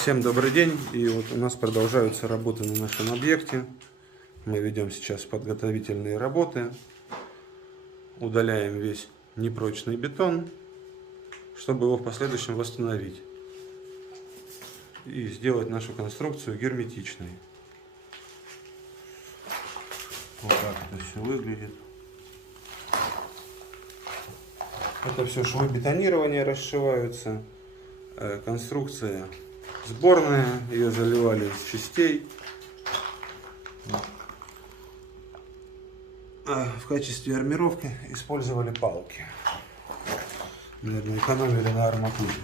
Всем добрый день, и вот у нас продолжаются работы на нашем объекте. Мы ведем сейчас подготовительные работы, удаляем весь непрочный бетон, чтобы его в последующем восстановить и сделать нашу конструкцию герметичной. Вот так это все выглядит. Это все швы бетонирования расшиваются. Конструкция сборная, ее заливали из частей. В качестве армировки использовали палки. Наверное, экономили на арматуре.